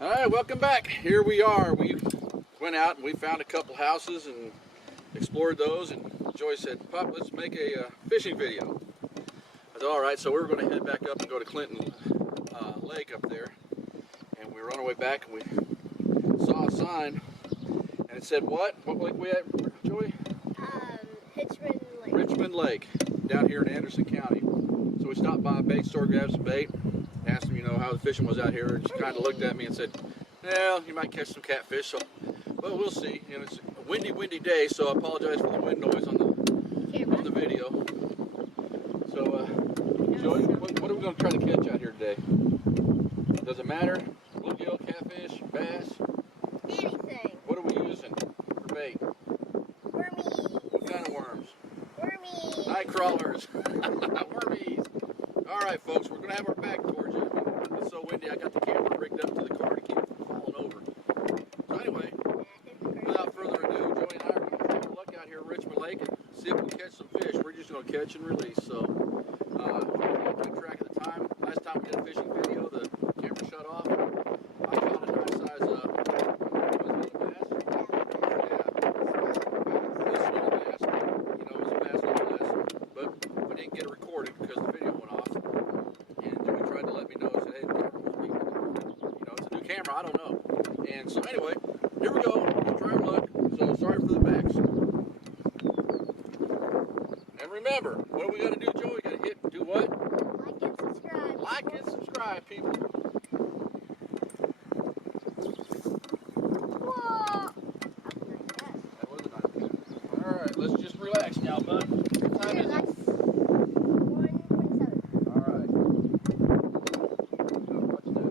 All right, welcome back. Here we are. We went out and we found a couple houses and explored those, and Joy said, "Pop, let's make a fishing video." I said, all right, so we were going to head back up and go to Clinton Lake up there, and we were on our way back and we saw a sign, and it said what? What lake we at, Joy? Richmond Lake. Richmond Lake, down here in Anderson County. So we stopped by a bait store, grabbed some bait, asked them, you know, how the fishing was out here, and she kind of looked at me and said, well, you might catch some catfish, so, well, we'll see. You know, it's a windy day, so I apologize for the wind noise on the video. So, Joey, what are we going to try to catch out here today? Does it matter? Bluegill, catfish, bass? Anything. What are we using for bait? Wormies. What kind of worms? Wormies. Night crawlers. Wormies. All right, folks, we're going to have our back towards you. It's so windy, I got the camera rigged up to the car to keep it from falling over. So anyway, without further ado, Joey and I are going to try our luck out here at Richmond Lake and see if we can catch some fish. We're just going to catch and release. So, keep track of the time. Last time we did a fishing video, the camera shut off. I caught a nice size, was it a bass? Yeah. This was a bass. You know, it was a bass nonetheless. But we didn't get it recorded because the video went off. And Joey tried to let me know, said, hey, the camera was being, you know, it's a new camera, I don't know. And so anyway, here we go. We'll try our luck. So sorry for the backs. And remember, what do we got to do, Joey? We got to hit, do what? Like and subscribe. Like and subscribe, people. Whoa. That was a nice. All right, let's just relax now, bud. What time is it? That's 1:27. All right. So watch that.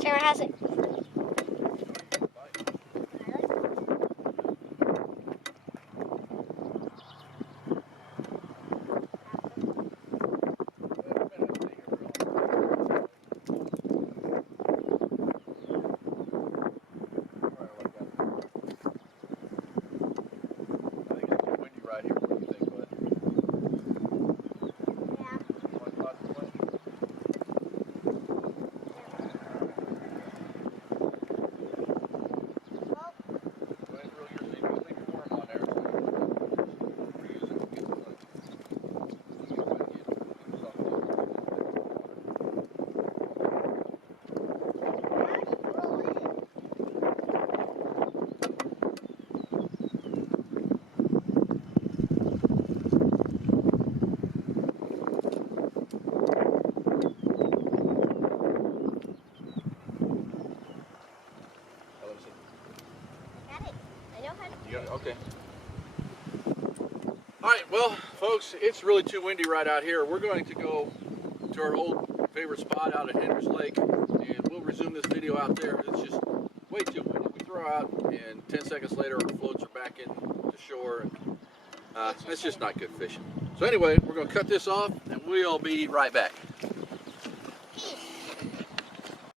Camera has it. Okay. All right, well, folks, it's really too windy right out here. We're going to go to our old favorite spot out at Hender's Lake, and we'll resume this video out there. It's just way too windy. We throw out, and 10 seconds later, our floats are back in to shore, and it's just not good fishing. So anyway, we're going to cut this off, and we'll be right back.